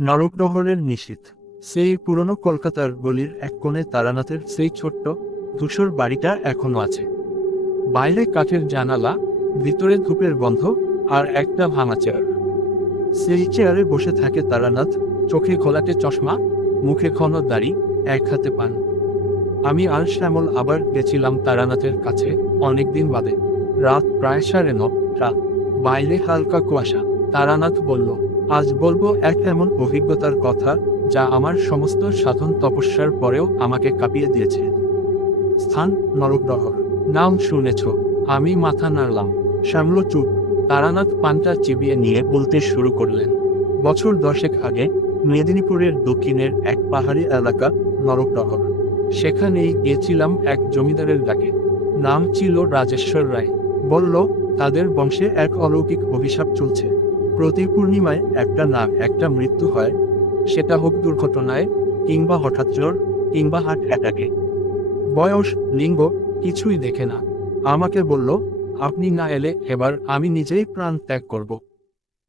নরকনগরের নিশীথ সেই পুরনো কলকাতার গলির এক কোণে তারানাথের সেই ছোট্ট ধূসর বাড়িটা এখনও আছে। বাইরে কাঠের জানালা, ভিতরে ধূপের গন্ধ আর একটা ভাঙা চেয়ার। সেই চেয়ারে বসে থাকে তারানাথ, চোখে খোলাটে চশমা, মুখে ঘন দাড়ি, এক হাতে পান। আমি আর শ্যামল আবার গেছিলাম তারানাথের কাছে অনেকদিন বাদে। রাত প্রায় সাড়ে নটা। বাইরে হালকা কুয়াশা। তারানাথ বলল আজ বলব এক এমন অভিজ্ঞতার কথা, যা আমার সমস্ত সাধন তপস্যার পরেও আমাকে কাঁপিয়ে দিয়েছে। স্থান নরকডহর নাম শুনেছ, আমি মাথা নাড়লাম। শ্যামল চুপ। তারানাথ পানটা চিবিয়ে নিয়ে বলতে শুরু করলেন। বছর দশেক আগে, মেদিনীপুরের দক্ষিণের এক পাহাড়ি এলাকা নরকডহর সেখানেই গিয়েছিলাম এক জমিদারের ডাকে। নাম ছিল রাজেশ্বর রায়। বলল, তাদের বংশে এক অলৌকিক অভিশাপ চলছে। প্রতি পূর্ণিমায় একটা না একটা মৃত্যু হয়, সেটা হোক দুর্ঘটনায় কিংবা হঠাৎ জ্বর কিংবা হার্ট অ্যাটাকে বয়স, লিঙ্গ কিছুই দেখে না। আমাকে বলল, আপনি না এলে এবার আমি নিজেই প্রাণ ত্যাগ করব।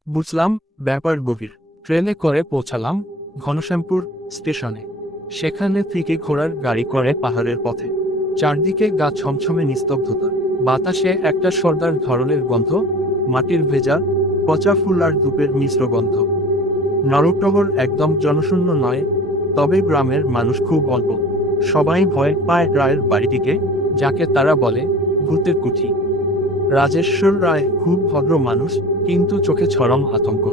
বুঝলাম, ব্যাপার গভীর। ট্রেনে করে পৌঁছালাম ঘনশ্যামপুর স্টেশনে। সেখানে থেকে ঘোড়ার গাড়ি করে পাহাড়ের পথে। চারদিকে গা ছমছমে নিস্তব্ধতা। বাতাসে একটা সর্দার ধরনের গন্ধ, মাটির ভেজা পচা ফুল আর ধূপের মিশ্র গন্ধ। নরকটহর একদম জনশূন্য নয়, তবে গ্রামের মানুষ খুব অল্প। সবাই ভয় পায় রায়ের বাড়িটিকে, যাকে তারা বলে ভূতের কুঠি। রাজেশ্বর রায় খুব ভদ্র মানুষ, কিন্তু চোখে চরম আতঙ্ক।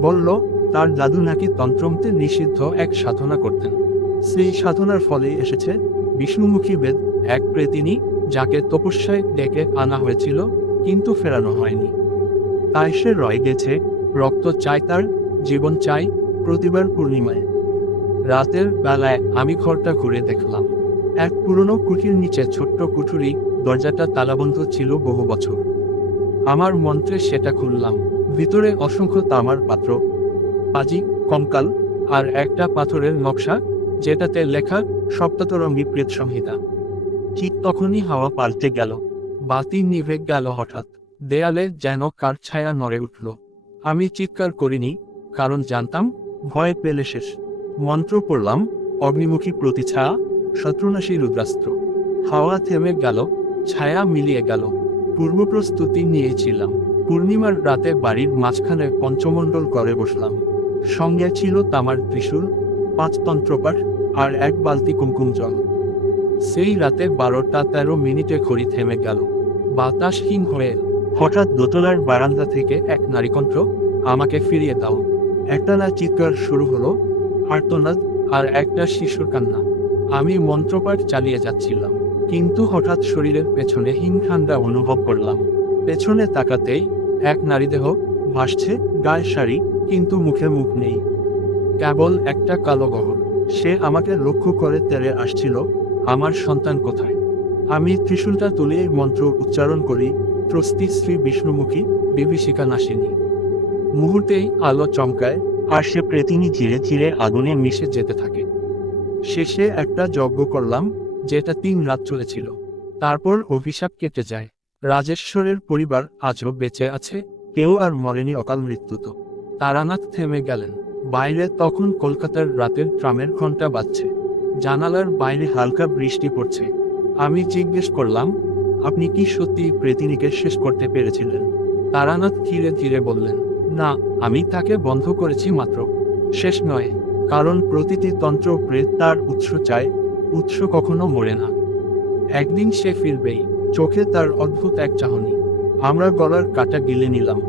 বলল, তার দাদু নাকি তন্ত্রমতে নিষিদ্ধ এক সাধনা করতেন। সেই সাধনার ফলে এসেছে বিষ্ণুমুখী বেদ, এক প্রেতিনী, যাকে তপস্যায় ডেকে আনা হয়েছিল, কিন্তু ফেরানো হয়নি। তাই সে রয়ে গেছে, রক্ত চাই তার, জীবন চাই প্রতিবার পূর্ণিমায়। রাতের বেলায় আমি ঘরটা ঘুরে দেখলাম। এক পুরনো কুঠির নিচে ছোট্ট কুঠুরি দরজাটা তালাবন্ধ ছিল বহু বছর। আমার মন্ত্রে সেটা খুললাম। ভিতরে অসংখ্য তামার পাত্র, পাজি, কঙ্কাল আর একটা পাথরের নকশা, যেটাতে লেখা সপ্ততরঙ্গী প্রেত সংহিতা। ঠিক তখনই হাওয়া পাল্টে গেল। বাতি নিভে গেল হঠাৎ। দেয়ালে যেন কার ছায়া নড়ে উঠল। আমি চিৎকার করিনি, কারণ জানতাম, ভয় পেলে শেষ। মন্ত্র পড়লাম, অগ্নিমুখী প্রতিছায়া শত্রুনাশী রুদ্রাস্ত্র। হাওয়া থেমে গেল, ছায়া মিলিয়ে গেল। পূর্ব প্রস্তুতি নিয়েছিলাম। পূর্ণিমার রাতে বাড়ির মাঝখানে পঞ্চমণ্ডল করে বসলাম। সঙ্গে ছিল তামার ত্রিশূল, পাঁচ তন্ত্রপাঠ আর এক বালতি কুমকুম জল। সেই রাতে বারোটা তেরো মিনিটে ঘড়ি থেমে গেল। বাতাসহীন হয়ে এলো। হঠাৎ দোতলার বারান্দা থেকে এক নারীকণ্ঠ আমাকে ফিরিয়ে দাও। একটা না চিৎকার শুরু হলো, আর্তনাদ আর একটা শিশুর কান্না। আমি মন্ত্রপাঠ চালিয়ে যাচ্ছিলাম, কিন্তু হঠাৎ শরীরের পেছনে হিমঠান্ডা অনুভব করলাম। পেছনে তাকাতেই এক নারীদেহ ভাসছে, গায়ে শাড়ি, কিন্তু মুখে মুখ নেই। কেবল একটা কালো গহর সে আমাকে লক্ষ্য করে তেরে আসছিল, আমার সন্তান কোথায়? আমি ত্রিশূলটা তুলে মন্ত্র উচ্চারণ করি প্রস্তি শ্রী বিষ্ণুমুখী বিভীষিকা নাসিনী। মুহূর্তেই আলো চমকায় আর সে প্রেতিনী ধীরে ধীরে আগুনে মিশে যেতে থাকে। শেষে একটা যজ্ঞ করলাম, যেটা তিন রাত চলেছিল। তারপর অভিশাপ কেটে যায়। রাজেশ্বরের পরিবার আজও বেঁচে আছে, কেউ আর মরেনি অকাল মৃত্যুত। তারানাথ থেমে গেলেন। বাইরে তখন কলকাতার রাতের ট্রামের ঘণ্টা বাজছে। জানালার বাইরে হালকা বৃষ্টি পড়ছে। আমি জিজ্ঞেস করলাম আপনি কি সত্যি প্রেতিনীকে শেষ করতে পেরেছিলেন? তারানাথ ধীরে ধীরে বললেন, না, আমি তাকে বন্ধ করেছি মাত্র। শেষ নয়, কারণ প্রতিটি তন্ত্র প্রেত তার উৎস চায়, উৎস কখনো মরে না। একদিন সে ফিরবেই, চোখে তার অদ্ভুত এক চাহনি। আমরা গলার কাটা গিলে নিলাম।